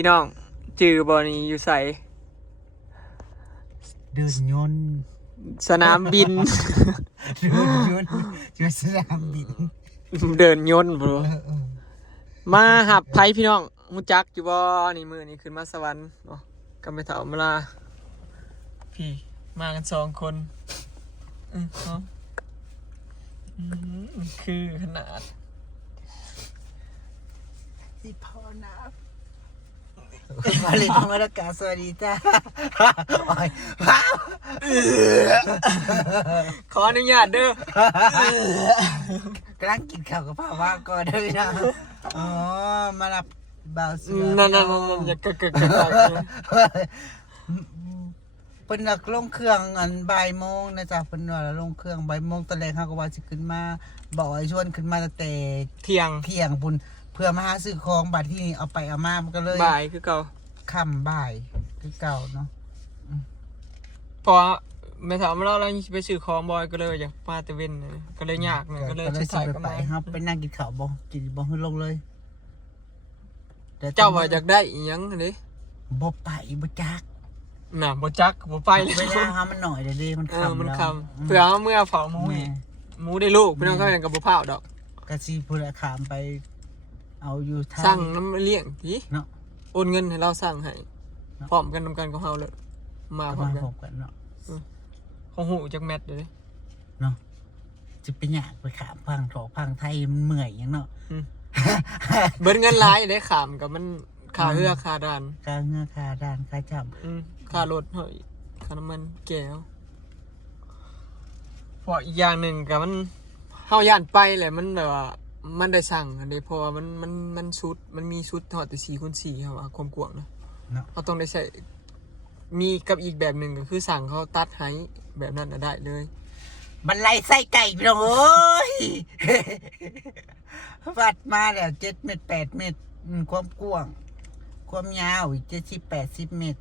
พี่น้องจือบอนี้อยู่ใสเดินยนต์สนามบิน เดินยนต์เจอสนามบินเดินยนต์บรมาหับไพ่พี่น้องมุจักอยู่บ่นี่มือนี่ขึ้นมาสวรรค์เนาะก็ไม่เท่ามาลาพี่มากัน2 คนเนาะคือขนาดสิพอนะมาเลยพงรักาสวัสดีจ้าขออนุญาตเด้อกำลังกินข้าวกับพ่อว่าก่อนเลยนะอ๋อมารับบ่าวเสือนั่นอย่าเกิดเป็นนักลงเครื่องอันบ่ายโมงนะจ๊ะเป็นว่าลงเครื่องบ่ายโมงตอนแรกเขาก็ว่าจะขึ้นมาบอกให้ชวนขึ้นมาแต่เที่ยงบุญเพื่อมาหาซื้อของบัดที่นี่เอาไปเอามามันก็เลยบ่ายคือเก่าค่ำบ่ายคือเก่าเนาะพอไม่ถามเราไปซื้อของบอยก็เลยอยากมาตะเวนก็เลยยากหน่อยก็เลยจะถ่ายกันไปครับไปนั่งกินข้าวบ่กินบ่ขึ้นลงเลยเจ้าว่าอยากได้อีหยังนี่บ่ไปบ่จักน่ะบ่จักบ่ไปเลยเวลาหามันหน่อยเดี๋ยวดิมันค่ำมันค่ำเพื่อเมื่อเผาหมูได้ลูกพี่น้องเขาเป็นกับบ่เผาดอกกะสิพุ่นขามไปเอาอยู่ทางสั่งน้ำเลี้ยงติเนาะโอนเงินให้เราสั่งให้พร้อมกันนำกันกับเฮาเลยมาพร้อมกันเนาะของหูจักแมทเลยเนาะจะไปยากไปขามพังถอพังไทยมันเมื่อยอย่างเนาะเบิดเงินหลายได้ขามกับมันค่าเรือค่าด่านค่าเงื่อค่าด่านค่าจับค่ารถเฮ้ยค่าน้ำมันแก้วเพราะอีกอย่างหนึ่งกับมันเฮาย่านไปแหละมันแบบว่ามันได้สั่งอันนี้เพราะว่ามันชุดมันมีชุดถอดแต่4x4ครับความกว้างนะเขาต้องได้ใช้มีกับอีกแบบหนึ่งก็คือสั่งเขาตัดให้แบบนั้นได้เลยมันไล่ไส้ไก่ไปเลยโอ้ยวัดมาแล้ว7 เมตร 8 เมตรความกว้างความยาวอีก70-80 เมตร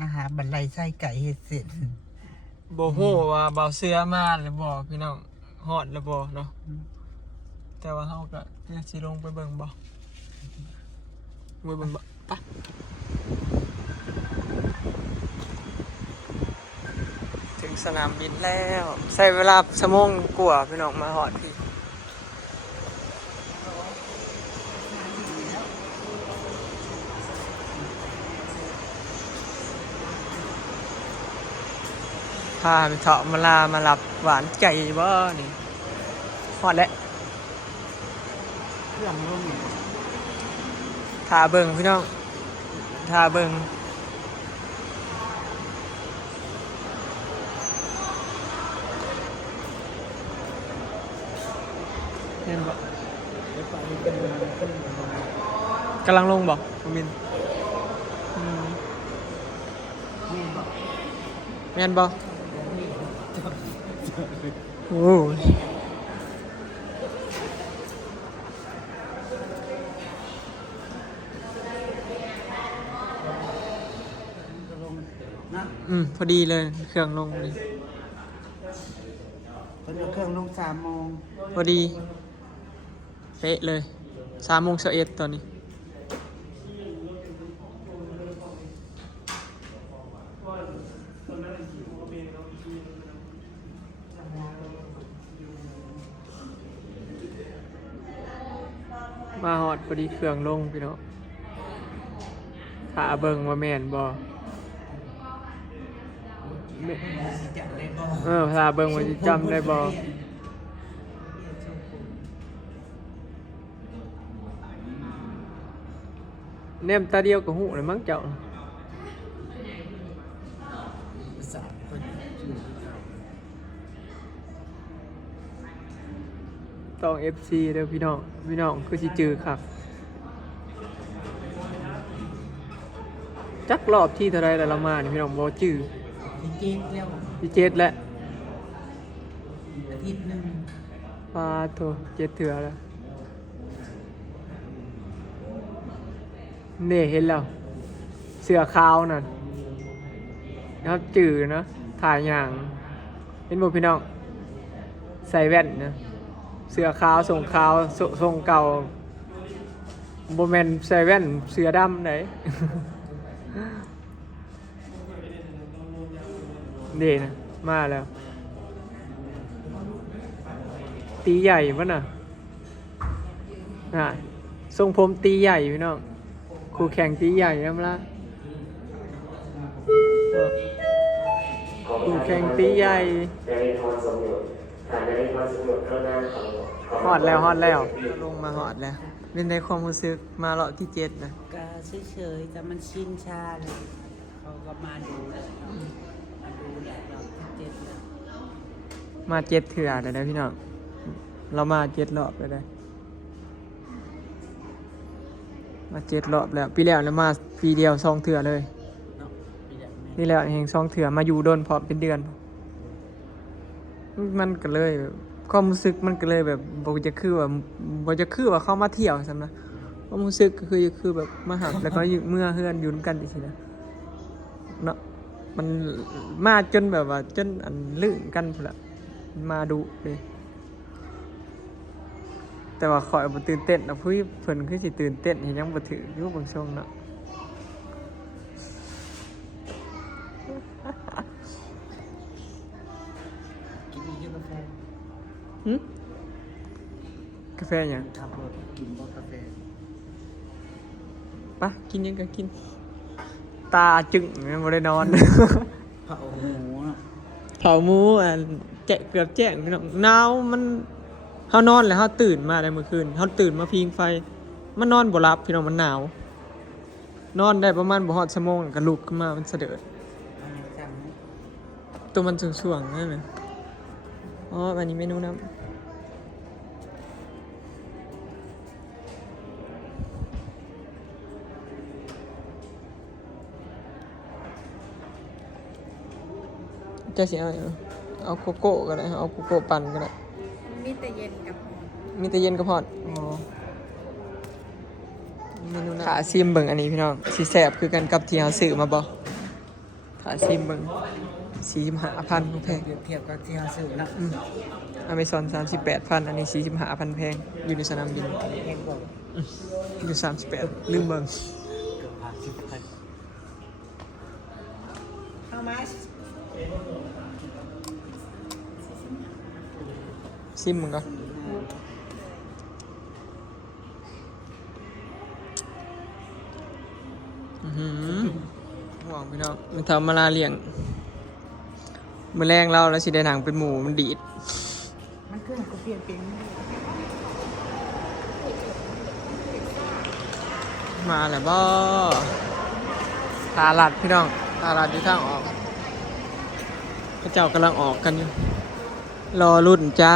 นะคะบันไลไส้ไก่เฮ็ดเสร็จโบโหว่าเบาเสื้อมาแล้วบอกพี่น้องฮอดแล้วบอกเนาะแต่ว่าเฮาก็อยากสิลงไปเบิ่งบ่ไปถึงสนามบินแล้วใช้เวลาชั่วโมงกว่าพี่น้องมาฮอดพี่พาไปเถาะมาหลับหวานใจบ่นี่ฮอดแล้วเครื่องลงทาเบิ่งพี่น้องทาเบิ่งเห็นบ่กำลังลงบ่มินแม่นบ่โอ้พอดีเลยเครื่องลงเลยเครื่องลง3 โมงพอดีเป๊ะเลย3:21ตอนนี้มาฮอดพอดีเครื่องลงพี่น้องถ้าเบิ่งว่าแม่นบ่ถ้าเบิ่งว่าสิจำได้บ่แนมตาเดียวก็ฮู้เลยมั้งเจ้าต้อง FC เด้อพี่น้องคือสิจือครับจักรอบที่เท่าไรแล้วเรามานี่พี่น้องบ่จื้อที่7แล้วอาทิตย์นึงปาโต7เถื่อแล้วนี่เห็นแล้วเสื้อขาวนั่นนะครับจืดนะถ่ายอย่างเห็นบ่พี่น้องใส่แว่นนะเสื้อขาวส่งขาวส่งเก่า โบแมนใส่แว่นเสือดำไหน นี่นะมาแล้ว ตีใหญ่ปะน่ะทรงผมตีใหญ่พี่น้องครูแข่งตีใหญ่แล้วละครูแข่งตีใหญ่ฮอดแล้วลงมาฮอดแล้วเป็นในความรู้สึกมารอบที่7นะก็เฉยๆแต่มันชินชาเลยเขาก็มาดูแหละเราที่7แล้วมา7 เถื่อเลยนะพี่น้องเรามา7 รอบเลยได้มา7 รอบแล้วปีแล้วมาปีเดียว2 เถื่อเลยนี่แล้วเอง2 เถื่อมาอยู่โดนพอเป็นเดือนมันก็เลยความรู้สึกมันก็เลยแบบบ่จะคือว่าเข้ามาเที่ยวซั่นนะความรู้สึกก็คือแบบมาหักแล้วก็เมื่อเฮือนอยู่กันจังซี่นะเนาะมันมาจนแบบว่าจนอันลื่นกันพุ่นล่ะมาดูเลยแต่ว่าข่อยบ่ตื่นเต้นนะเพิ่นคือสิตื่นเต้นเฮ็ดยังบ่ถืออยู่บางช่วงเนาะกินกาแฟ กาแฟหยัง ขับรถกินกาแฟ ปะกินยังก็กินตาจึงบ่ได้นอน เผาหมูนะ เผาหมูเกือบแจ้งพี่น้องหนาวมันเฮานอนแล้วเฮาตื่นมาได้เมื่อคืนเฮาตื่นมาพิงไฟมันนอนบ่หลับพี่น้องมันหนาวนอนได้ประมาณบ่ฮอดชั่วโมงก็ลุกขึ้นมามันเสด็จตัวมันช่วงๆนั่นน่ะอ๋ออันนี้เมนูน้ำจะสิเอาโกโก้ก็ได้เอาโกโก้ปั่นก็ได้มีแต่เย็นกับหอม มีแต่เย็นก็พอดอ๋อเมนูขาซิมเบิ่งอันนี้พี่น้องสิแซ่บคือกันกับที่เฮาซื้อมาบ่ขาซิมเบิ่ง45,000แพง เทียบกับที่เราซื้อนะ Amazon 38,000อันนี้45,000แพงอยู่ในสนามบิน แพงกว่า อยู่38ลืมเบิ่ง เกือบ50,000 How much ซิมมึงก็ห่วงพี่น้องมันทำมาลาเลี้ยงมื้อแรงเราแล้วสิได้หนังเป็นหมูมันดีด มันเครื่องก็เปลี่ยนเป็น มาแล้วบ่ตาลัดพี่น้องตาลัดอยู่ทางออกพระเจ้ากำลังออกกันอยู่รอรุ่นจ้า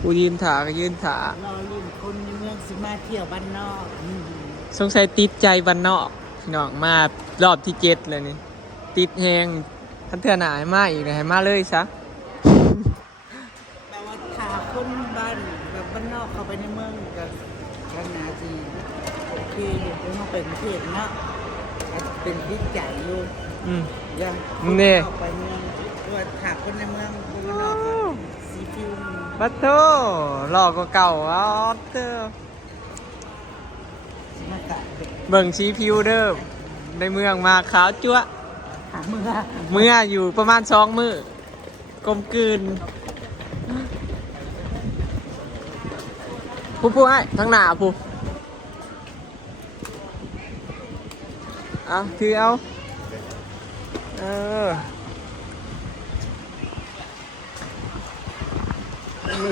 ผู้ยืนถาก็ยืนถาร อรุ่นคนในเมืองสิมาเที่ยวบ้านนอก สงสัยติดใจบ้านนอกพี่น้องมารอบที่7เลยนี่ติดแฮงทันเทื่อหน้าให้มาอีกเลยให้มาเลยซะ แปลว่าถ้าคนบ้านแบบบ้านนอกเข้าไปในเมืองกับกันนาจีโอเคอยู่เพราะมันเป็นประเทศเนาะอาจจะเป็นที่ใหญ่อยู่ ยัง นี่ เข้าไปเมืองว่าถ้าคนในเมืองคนบ้านนอกอะซีฟิว บัตโตหลอกกว่าเก่าอ๋อเตอ มากะเด็ก เบิ่งชี้ผิวเด้อในเมืองมาขาวจั๊วะ หาเมือง เมื่ออยู่ประมาณ2 มื้อกลมกลืนผู้ให้ทั้งหน้าผู้เอาถือเอา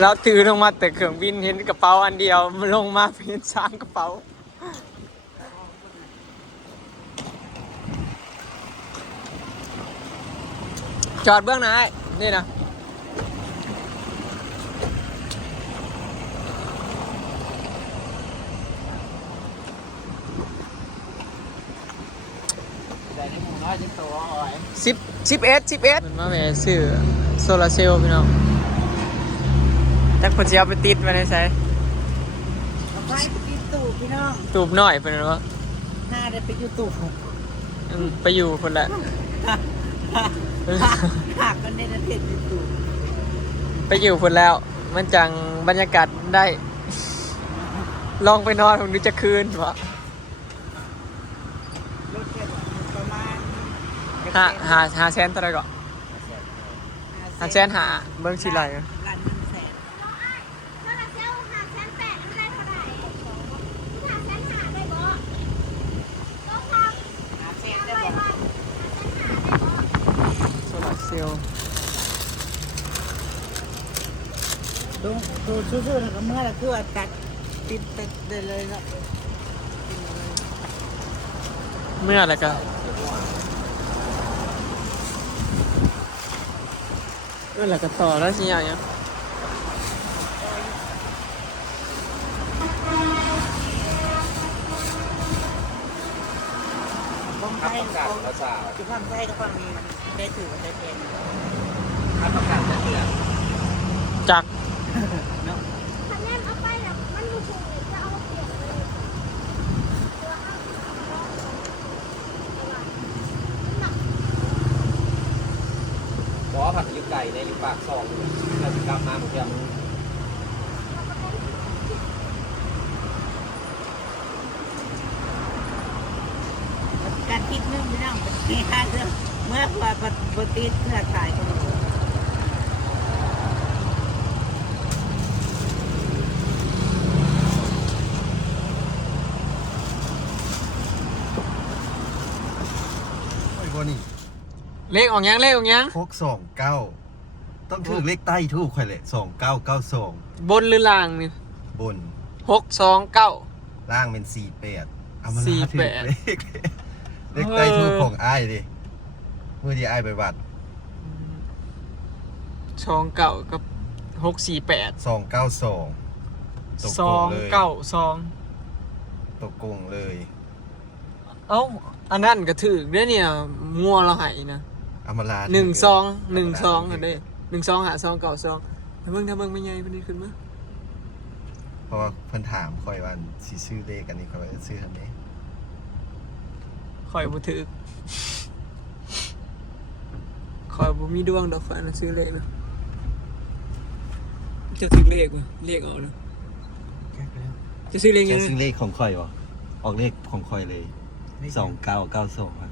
แล้วถือลงมาแต่เครื่องบินเห็นกระเป๋าอันเดียวลงมาเป็น3 กระเป๋าจอดเบื้องไหนนี่นะได้ที่หมู่น้อยจะโตเอาไว้ 11มันมาแหวซื้อโซลาร์เซลล์พี่น้องจักคนสิเอาไปติดไว้ในไส เอาไปกินตูบพี่น้อง ตูบน้อยเพิ่นว่า ถ้าได้ไปอยู่ตูบ ไปอยู่คนละ หากกันในประเทศอยู่ตูบ ไปอยู่คนแล้ว มันจังบรรยากาศได้ ลองไปนอนผมดูจะคืนวะ รถแค่ประมาณ หาแสนเท่าไหรก่อนหาแสนหาเบิ้งสิไร ล้าน100,000 ถ้าเราเจ้าหาแสนแปดไม่ได้เท่าไหร่หาแสนหาได้บ่ต้องทำ 500,000ได้บ่ หาแสนหาได้บ่ โซลาร์เซลล์ ตัวซื่อๆแล้วก็เมื่อละคือว่าตัดติดได้เลยเนาะ เมื่อไรก็เมื่อไรก็ต่อแล้วสิอย่างเงี้ย ของไทยของที่ฝั่งไทยกับฝั่งนี้ได้ถือว่าได้แพง จัก เนาะ คะแนนเอาไปแล้วมันดูถูกอีกจะเอามาเปลี่ยนเลยตัวห้าหนัก เพราะว่าผัดอยู่ไก่เนี่ยอยู่ปากซองเราจะกลับมาเหมือนเดิม การคิดเรื่องไม่ต้องเป็นที่ห้าเรื่องเมื่อว่าปฏิเพื่อขายกัน ไอ้บอนี่ เลขออกยังเลขออกยัง 629ต้องถือเลขใต้ทูกข่อยแหละ2992 บนหรือล่างนี่ บน 629 ล่างเป็น48เอามาลาถือ 48 เลขใต้ทูกของอ้ายดิเมื่อที่อ้ายไปวัด 29กับ648 292ตกกงเลย 292 ตกกงเลย เอ้าอันนั้นก็ถือเด้อเนี่ยงัวเราใหายนะ เอามาลา 12อันเด้12หา292ถ้าเบิ่งไม่ใหญ่ปานนี้ขึ้นมา เพราะว่าเพิ่นถามข่อยว่าสิซื้อเลขอันนี้ข่อยว่าจะซื้ออันนี้ ข่อยบ่ถือข่อยบ่มีดวงดอกข่อยน่ะซื้อเลขนะจะถือเลขบ่เลขเอานะจะซื้อเลขยั จะ งไง ซื้อเลขของข่อยบ่ออกเลขของข่อยเลย2992ครับ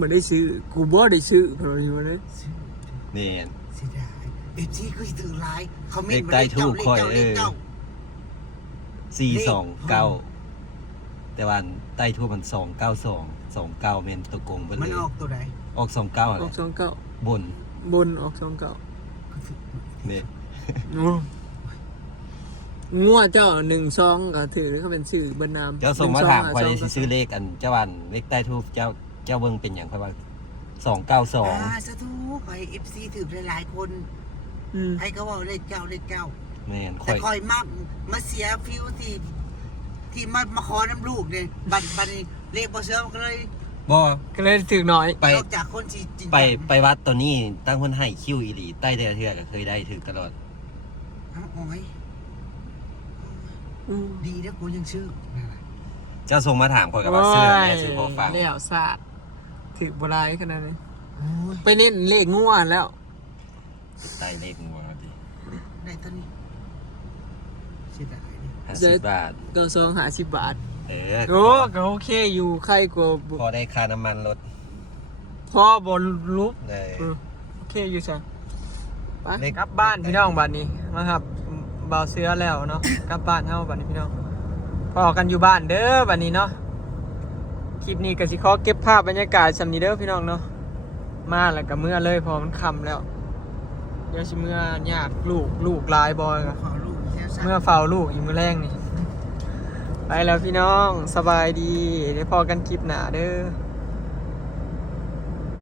บ่ได้ซื้อกูบ่ได้ซื้อเพราะว่าอยู่เลย นี่ เสียดายFC ก็ถือหลายเขาไม่ เลขใต้ทูปข่อย429แต่ว่าใต้ทูปมัน292 29เมนตะกงเบิ่น มัน เลย ออกตัวไหน ออก29อะ อ ไร อก29 บน บนออก29 นี่ งัวเจ้า12ก็ถือเขาเป็นชื่อเบิ่นนาม เจ้าส่งมาถามข่อย 12 สิซื้อเลขอันเจ้าวันเลขใต้ทูปเจ้าเบิ่งเป็นหยังข่อยว่า292 สาธุขอให้ FC ถือหลายๆคน อืม ให้เขาว่าเลขเจ้า แม่นข่ แต่ อย คอยมาเสียฟิวที่มาขอน้ำลูกเนี่ยบัดนี้เลขบ่เชื่อมันก็เลย บ่ ก็เลยถือน้อย ไป นอกจากคนที่จริง ไปวัดตัวนี้ตั้งเพิ่นให้คิวอีหลีใต้แต่ละเทื่อก็เคยได้ถึงตลอด อ้าวโอ้ย อืม ดีนะกูยังชื่อ เจ้าส่งมาถามข่อยก็ว่าซื้อแม่ซื้อพอฟัง แล้วศาสตร์ถือบ่หลายขนาดนี้ โอ้ย ไปเน้นเลขงัวแล้ว ใต้เลขงัวดิ ได้ตอนนี้เสียดายเนี่ย 50 บาท ก็250 บาท เออ โอ้ก็โอเคอยู่ใครก็บ่ พอได้ค่าน้ำมันรถ พอบ่ลุก เลย โอเคอยู่ซะไป เลข กลับบ้านพี่น้องบัดนี้นะครับเบาเสื้อแล้วเนาะกลับบ้านเฮาบัดนี้พี่น้องพอกันอยู่บ้านเด้อบัดนี้เนาะคลิปนี้ก็สิขอเก็บภาพบรรยากาศซำนี้เด้อพี่น้องเนาะมาแล้วก็เมื่อเลยเพอมันค่ำแล้วเดี๋ยวสิเมื่อยากลูกหลายบ่ก็ ขอลูกเสียสัก เมื่อเฝ้าลูกอีกมื้อแรงนี่ ไปแล้วพี่น้องสบายดีได้พอกันคลิปหน้าเด้อ